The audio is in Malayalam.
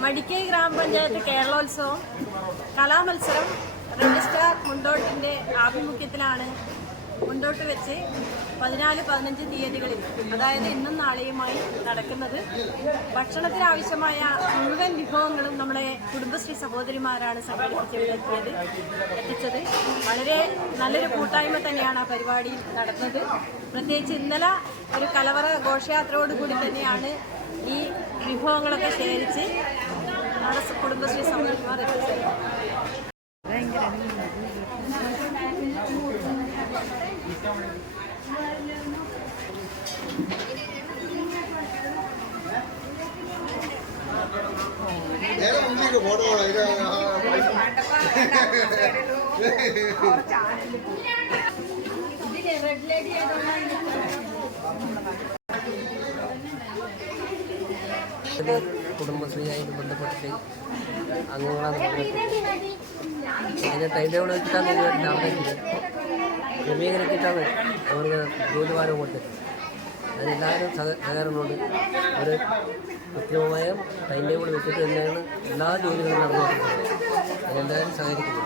മടിക്കൈ ഗ്രാമപഞ്ചായത്ത് കേരളോത്സവം കലാമത്സരം സ്റ്റാർ മുണ്ടോട്ടിന്റെ ആഭിമുഖ്യത്തിലാണ് മുണ്ടോട്ട് വെച്ച് പതിനാല് പതിനഞ്ച് തീയതികളിൽ അതായത് ഇന്നും നാളെയുമായി നടക്കുന്നത് ഭക്ഷണത്തിനാവശ്യമായ മുഴുവൻ വിഭവങ്ങളും നമ്മുടെ കുടുംബശ്രീ സഹോദരിമാരാണ് സംഘടിപ്പിച്ച് ഇവിടെ എത്തിയത് എത്തിച്ചത്. വളരെ നല്ലൊരു കൂട്ടായ്മ തന്നെയാണ് ആ പരിപാടി നടന്നത്. പ്രത്യേകിച്ച് ഇന്നലെ ഒരു കലവറ ഘോഷയാത്രയോടുകൂടി തന്നെയാണ് ഈ വിഭവങ്ങളൊക്കെ ശേഖരിച്ച് കുടുംബശ്രീ സഹോദരിമാർ എത്തിച്ചത് നേരെ മുന്നിലേക്ക് ഇത് ഇത് കുടുംബശ്രീയായിട്ട് ബന്ധപ്പെട്ടിട്ട് അംഗങ്ങളാണ് അതിന് ടൈം ടേബിൾ വെച്ചിട്ടാണ് നടന്നിട്ടുള്ളത് ക്രമീകരിച്ചിട്ടാണ് അവർക്ക് ജോലിഭാരം കൊടുത്തത് അതിനെല്ലാവരും സഹ സഹകരണമുണ്ട് ഒരു കൃത്യമായ ടൈം ടേബിൾ വെച്ചിട്ട് തന്നെയാണ് എല്ലാ ജോലികളും നടന്നുകൊണ്ടിരിക്കുന്നത്. അതിനെല്ലാവരും സഹകരിക്കുന്നു.